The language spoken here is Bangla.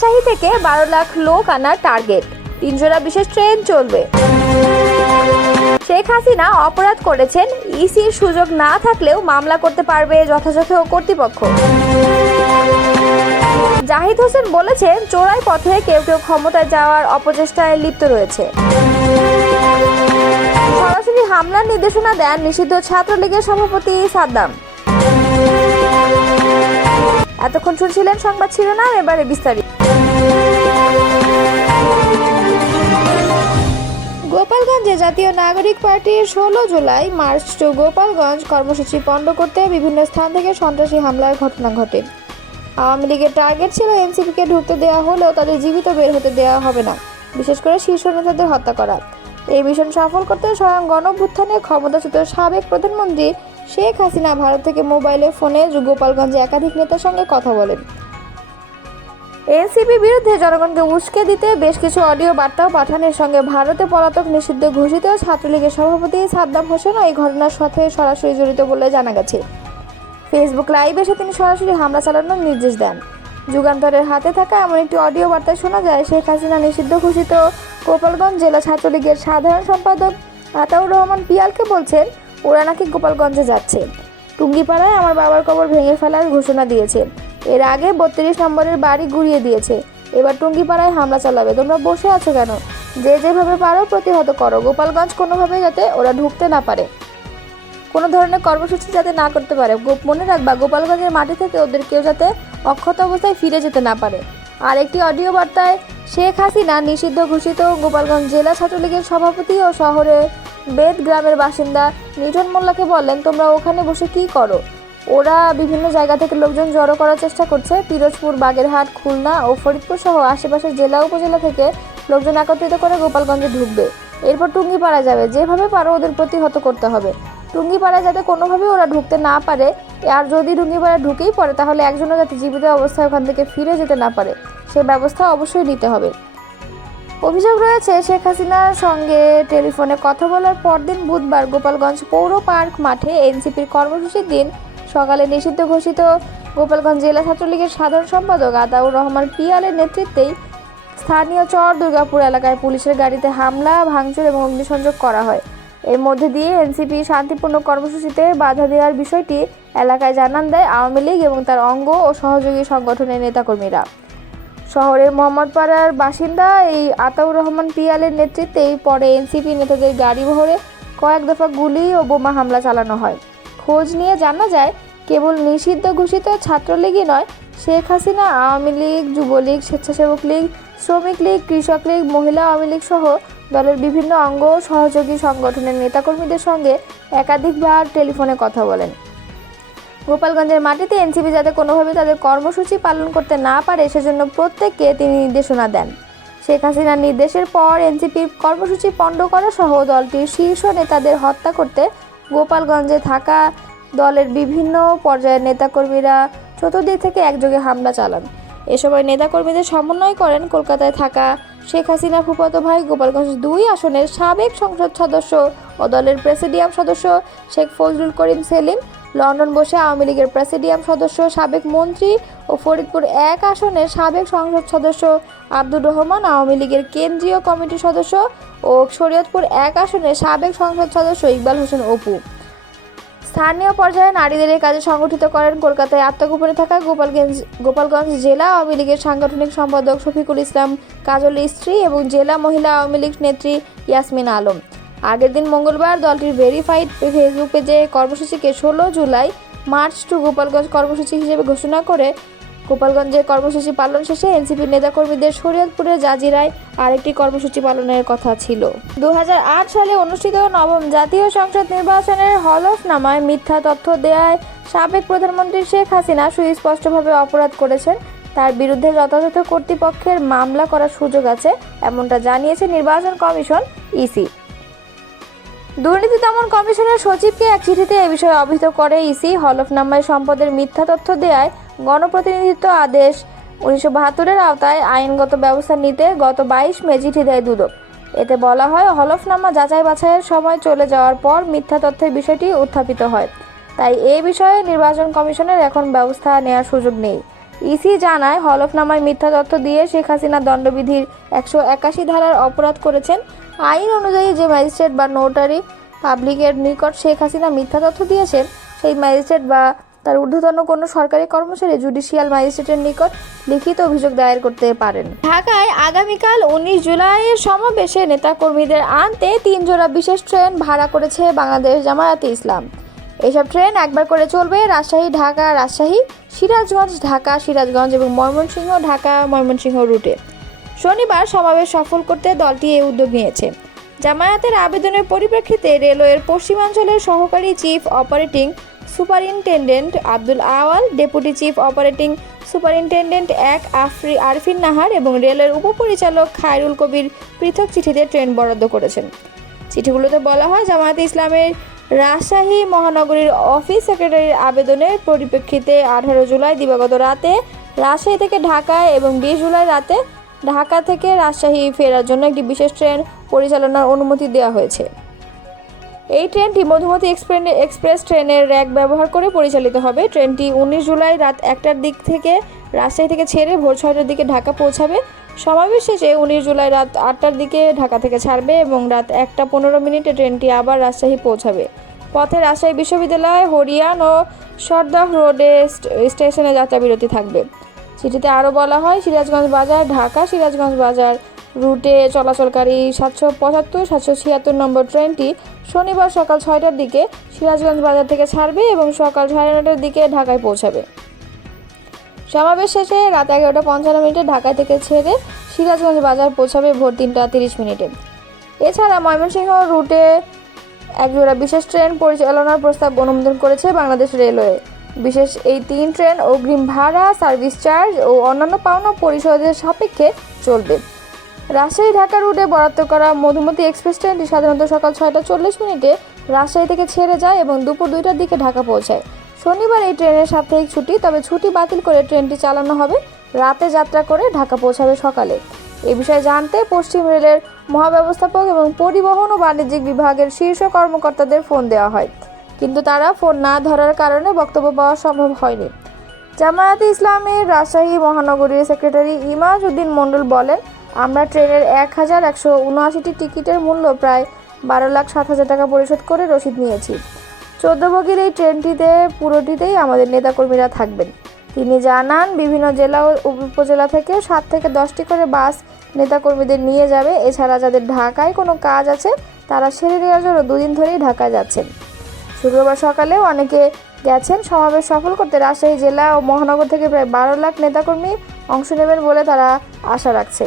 রাজশাহী থেকে 12 লাখ লোক আনার টার্গেট, 3 জোড়া বিশেষ ট্রেন চলবে। শেখ হাসিনা অপরাধ করেছেন, ইসির সুযোগ না থাকলেও মামলা করতে পারবে যথাযথ কর্তৃপক্ষ। জাহিদ হোসেন বলেছেন, চোরাই পথে কেউ কেউ ক্ষমতায় যাওয়ার অপচেষ্টায় লিপ্ত রয়েছে। সরাসরি হামলার নির্দেশনা দেন নিষিদ্ধ ছাত্রলীগের সভাপতি সাদ্দাম। এতক্ষণ শুনছিলেন সংবাদ শিরোনাম, এবারে বিস্তারিত। গোপালগঞ্জে জাতীয় নাগরিক পার্টির 16 জুলাই মার্চ টু গোপালগঞ্জ কর্মসূচি পণ্ড করতে বিভিন্ন স্থান থেকে সন্ত্রাসী হামলার ঘটনা ঘটে। আওয়ামী লীগের টার্গেট ছিল এনসিপিকে ঢুকতে দেওয়া হলেও তাদের জীবিত বের হতে দেওয়া হবে না, বিশেষ করে শীর্ষ নেতাদের হত্যা করা। এই মিশন সফল করতে স্বয়ং গণঅভ্যুত্থানে ক্ষমতাচ্যুত সাবেক প্রধানমন্ত্রী শেখ হাসিনা ভারত থেকে মোবাইলে ফোনে গোপালগঞ্জে একাধিক নেতার সঙ্গে কথা বলেন। এনসিপি বিরুদ্ধে জনগণকে উস্কে দিতে বেশ কিছু অডিও বার্তাও পাঠানোর সঙ্গে ভারতে পলাতক নিষিদ্ধ ঘোষিত ছাত্রলীগের সভাপতি সাদ্দাম হোসেনও এই ঘটনার সাথে সরাসরি জড়িত বলে জানা গেছে। ফেসবুক লাইভে এসে তিনি সরাসরি হামলা চালানোর নির্দেশ দেন। যুগান্তরের হাতে থাকা এমন একটি অডিও বার্তায় শোনা যায়, শেখ হাসিনা নিষিদ্ধ ঘোষিত গোপালগঞ্জ জেলা ছাত্রলীগের সাধারণ সম্পাদক আতাউর রহমান পিয়ালকে বলছেন, ওরা নাকি গোপালগঞ্জে যাচ্ছে। টুঙ্গিপাড়ায় আমার বাবার কবর ভেঙে ফেলার ঘোষণা দিয়েছে। এর আগে 32 নম্বরের বাড়ি গুড়িয়ে দিয়েছে। এবার টুঙ্গিপাড়ায় হামলা চালাবে। তোমরা বসে আছো কেন? যে যেভাবে পারো প্রতিহত করো। গোপালগঞ্জ কোনোভাবে যাতে ওরা ঢুকতে না পারে, কোনো ধরনের কর্মসূচি যাতে না করতে পারে। মনে রাখবা, গোপালগঞ্জের মাটি থেকে ওদের কেউ যাতে অক্ষত অবস্থায় ফিরে যেতে না পারে। আর একটি অডিও বার্তায় শেখ হাসিনা নিষিদ্ধ ঘোষিত গোপালগঞ্জ জেলা ছাত্রলীগের সভাপতি ও শহরের বেদ গ্রামের বাসিন্দা নিটন মোল্লাকে বললেন, তোমরা ওখানে বসে কি করো? ওরা বিভিন্ন জায়গা থেকে লোকজন জড়ো করার চেষ্টা করছে। পিরোজপুর, বাগেরহাট, খুলনা ও ফরিদপুর সহ আশেপাশের জেলা উপজেলা থেকে লোকজন একত্রিত করে গোপালগঞ্জে ঢুকবে। এরপর টুঙ্গিপাড়া যাবে। যেভাবে পারো ওদের প্রতিহত করতে হবে। টুঙ্গিপাড়ায় যাতে কোনোভাবেই ওরা ঢুকতে না পারে। আর যদি টুঙ্গিপাড়া ঢুকেই পড়ে তাহলে একজনও যাতে জীবিত অবস্থায় ওখান থেকে ফিরে যেতে না পারে, সে ব্যবস্থা অবশ্যই নিতে হবে। অভিযোগ রয়েছে, শেখ হাসিনার সঙ্গে টেলিফোনে কথা বলার পরদিন বুধবার গোপালগঞ্জ পৌর পার্ক মাঠে এনসিপির কর্মসূচির দিন সকালে নিষিদ্ধ ঘোষিত গোপালগঞ্জ জেলা ছাত্রলীগের সাধারণ সম্পাদক আতাউর রহমান পিয়ালের নেতৃত্বেই স্থানীয় চর দুর্গাপুর এলাকায় পুলিশের গাড়িতে হামলা, ভাঙচুর এবং অগ্নিসংযোগ করা হয়। এর মধ্যে দিয়ে এনসিপি শান্তিপূর্ণ কর্মসূচিতে বাধা দেওয়ার বিষয়টি এলাকায় জানান দেয় আওয়ামী লীগ এবং তার অঙ্গ ও সহযোগী সংগঠনের নেতাকর্মীরা। শহরের মোহাম্মদপাড়ার বাসিন্দা এই আতাউর রহমান পিয়ালের নেতৃত্বেই পরে এনসিপি নেতাদের গাড়ি বহরে কয়েক দফা গুলি ও বোমা হামলা চালানো হয়। খোঁজ নিয়ে জানা যায়, কেবল নিষিদ্ধ ঘোষিত ছাত্রলীগই নয়, শেখ হাসিনা আওয়ামী লীগ, যুবলীগ, স্বেচ্ছাসেবক লীগ, শ্রমিক লীগ, কৃষক লীগ, মহিলা আওয়ামী লীগ সহ দলের বিভিন্ন অঙ্গ ও সহযোগী সংগঠনের নেতাকর্মীদের সঙ্গে একাধিকবার টেলিফোনে কথা বলেন। গোপালগঞ্জের মাটিতে এনসিপি যাতে কোনোভাবে তাদের কর্মসূচি পালন করতে না পারে সেজন্য প্রত্যেককে তিনি নির্দেশনা দেন। শেখ হাসিনার নির্দেশের পর এনসিপি কর্মসূচি পণ্ড করা সহ দলটির শীর্ষ নেতাদের হত্যা করতে গোপালগঞ্জে থাকা দলের বিভিন্ন পর্যায়ের নেতাকর্মীরা চতুর্দিক থেকে একযোগে হামলা চালান। এ সময় নেতাকর্মীদের সমন্বয় করেন কলকাতায় থাকা শেখ হাসিনার ফুফাতো ভাই, গোপালগঞ্জ 2 আসনের সাবেক সংসদ সদস্য ও দলের প্রেসিডিয়াম সদস্য শেখ ফজলুল করিম সেলিম, লন্ডন বসে আওয়ামী লীগের প্রেসিডিয়াম সদস্য, সাবেক মন্ত্রী ও ফরিদপুর 1 আসনের সাবেক সংসদ সদস্য আব্দুর রহমান, আওয়ামী লীগের কেন্দ্রীয় কমিটির সদস্য ও শরীয়তপুর 1 আসনের সাবেক সংসদ সদস্য ইকবাল হোসেন অপু। স্থানীয় পর্যায়ে নারীদের এই কাজে সংগঠিত করেন কলকাতায় আত্মগোপনে থাকা গোপালগঞ্জ জেলা আওয়ামী লীগের সাংগঠনিক সম্পাদক শফিকুল ইসলাম কাজলের স্ত্রী এবং জেলা মহিলা আওয়ামী লীগ নেত্রী ইয়াসমিন আলম। আগের দিন মঙ্গলবার দলটির ভেরিফাইড ফেসবুক পেজে কর্মসূচিকে 16 জুলাই মার্চ টু গোপালগঞ্জ কর্মসূচি হিসেবে ঘোষণা করে গোপালগঞ্জের কর্মসূচি পালন শেষে এনসিপির নেতাকর্মীদের শরীয়তপুরের জাজিরায় আরেকটি কর্মসূচি পালনের কথা ছিল। 2008 সালে অনুষ্ঠিত নবম জাতীয় সংসদ নির্বাচনের হলফনামায় মিথ্যা তথ্য দেওয়ায় সাবেক প্রধানমন্ত্রী শেখ হাসিনা সুস্পষ্টভাবে অপরাধ করেছেন। তার বিরুদ্ধে যথাযথ কর্তৃপক্ষের মামলা করার সুযোগ আছে, এমনটা জানিয়েছে নির্বাচন কমিশন ইসি। দুর্নীতি দমন কমিশনের সচিবকে এক চিঠিতে এ বিষয়ে অবহিত করে ইসি। হলফনামায় সম্পদের মিথ্যা তথ্য দেওয়ায় গণপ্রতিনিধিত্ব আদেশ 1972-এর আওতায় আইনগত ব্যবস্থা নিতে গত 22 মে চিঠি দেয় দুদক। এতে বলা হয়, হলফনামা যাচাই বাছাইয়ের সময় চলে যাওয়ার পর মিথ্যা তথ্যের বিষয়টি উত্থাপিত হয়, তাই এ বিষয়ে নির্বাচন কমিশনের এখন ব্যবস্থা নেওয়ার সুযোগ নেই। ইসি জানায়, হলফনামায় মিথ্যা তথ্য দিয়ে শেখ হাসিনা দণ্ডবিধির 181 ধারার অপরাধ করেছেন। আইন অনুযায়ী যে ম্যাজিস্ট্রেট বা নোটারি পাবলিকের নিকট শেখ হাসিনা মিথ্যা তথ্য দিয়েছেন, সেই ম্যাজিস্ট্রেট বা তার ঊর্ধ্বতন কোনো সরকারি কর্মচারী জুডিশিয়াল ম্যাজিস্ট্রেটের নিকট লিখিত অভিযোগ দায়ের করতে পারেন। ঢাকায় আগামীকাল 19 জুলাইয়ের সমাবেশে নেতাকর্মীদের আনতে 3 জোড়া বিশেষ ট্রেন ভাড়া করেছে বাংলাদেশ জামায়াতে ইসলাম। এসব ট্রেন একবার করে চলবে রাজশাহী ঢাকা রাজশাহী, সিরাজগঞ্জ ঢাকা সিরাজগঞ্জ এবং ময়মনসিংহ ঢাকা ময়মনসিংহ রুটে। শনিবার সমাবেশ সফল করতে দলটি এই উদ্যোগ নিয়েছে। জামায়াতের আবেদনের পরিপ্রেক্ষিতে রেলওয়ের পশ্চিমাঞ্চলের সহকারী chief operating superintendent Abdul Awal, deputy chief operating superintendent 1 Arfin Nahar এবং রেলের উপপরিচালক খায়রুল কবির পৃথক চিঠিতে ট্রেন বরাদ্দ করেছেন। চিঠিগুলোতে বলা হয়, জামায়াতে ইসলামের রাজশাহী মহানগরীর অফিস সেক্রেটারির আবেদনের পরিপ্রেক্ষিতে 18 জুলাই দিবাগত রাতে রাজশাহী থেকে ঢাকায় এবং 20 জুলাই রাতে ঢাকা থেকে রাজশাহী ফেরার জন্য একটি বিশেষ ট্রেন পরিচালনার অনুমতি দেওয়া হয়েছে। এই ট্রেনটি মধুমতি এক্সপ্রেস ট্রেনের র্যাক ব্যবহার করে পরিচালিত হবে। ট্রেনটি 19 জুলাই রাত 1টার দিক থেকে রাজশাহী থেকে ছেড়ে ভোর 6টার দিকে ঢাকা পৌঁছাবে। সমাবেশ শেষে 19 জুলাই রাত 8টার দিকে ঢাকা থেকে ছাড়বে এবং রাত 1টা 15 ট্রেনটি আবার রাজশাহী পৌঁছাবে। পথে রাজশাহী বিশ্ববিদ্যালয়, হরিয়ান ও সরদাহ রোডে স্টেশনে যাত্রাবিরতি থাকবে। চিঠিতে আরও বলা হয়, সিরাজগঞ্জ বাজার ঢাকা সিরাজগঞ্জ বাজার রুটে চলাচলকারী 775-776 নম্বর ট্রেনটি শনিবার সকাল 6টার দিকে সিরাজগঞ্জ বাজার থেকে ছাড়বে এবং সকাল 9:30টার দিকে ঢাকায় পৌঁছাবে। সমাবেশ শেষে রাত 11টা 55 ঢাকা থেকে ছেড়ে সিরাজগঞ্জ বাজার পৌঁছাবে ভোর 3টা 30। এছাড়া ময়মনসিংহ রুটে একজোড়া বিশেষ ট্রেন পরিচালনার প্রস্তাব অনুমোদন করেছে বাংলাদেশ রেলওয়ে। বিশেষ এই 3 ট্রেন অগ্রিম ভাড়া, সার্ভিস চার্জ ও অন্যান্য পাওনা পরিশোধের সাপেক্ষে চলবে। রাজশাহী ঢাকা রুটে বরাদ্দ করা মধুমতি এক্সপ্রেস ট্রেনটি সাধারণত সকাল 6টা 40 রাজশাহী থেকে ছেড়ে যায় এবং দুপুর 2টার দিকে ঢাকা পৌঁছায়। শনিবার এই ট্রেনের সাপ্তাহিক ছুটি, তবে ছুটি বাতিল করে ট্রেনটি চালানো হবে। রাতে যাত্রা করে ঢাকা পৌঁছাবে সকালে। এ বিষয়ে জানতে পশ্চিম রেলের মহাব্যবস্থাপক এবং পরিবহন ও বাণিজ্যিক বিভাগের শীর্ষ কর্মকর্তাদের ফোন দেওয়া হয়, কিন্তু তারা ফোন না ধরার কারণে বক্তব্য পাওয়া সম্ভব হয়নি। জামায়াতে ইসলামের রাজশাহী মহানগরীর সেক্রেটারি ইমাজ উদ্দিন মণ্ডল বলেন, আমরা ট্রেনের 1179টি টিকিটের মূল্য প্রায় 12,07,000 টাকা পরিশোধ করে রসিদ নিয়েছি। 14 বগির এই ট্রেনটিতে পুরোটিতেই আমাদের নেতাকর্মীরা থাকবেন। তিনি জানান, বিভিন্ন জেলা ও উপজেলা থেকে 7 থেকে 10টি করে বাস নেতাকর্মীদের নিয়ে যাবে। এছাড়া যাদের ঢাকায় কোনো কাজ আছে তারা সেরে নেওয়ার জন্য 2 দিন ধরেই ঢাকায় যাচ্ছেন। শুক্রবার সকালেও অনেকে গেছেন। সমাবেশ সফল করতে রাজশাহী জেলা ও মহানগর থেকে প্রায় 12 লাখ নেতাকর্মী অংশ নেবেন বলে তারা আশা রাখছে।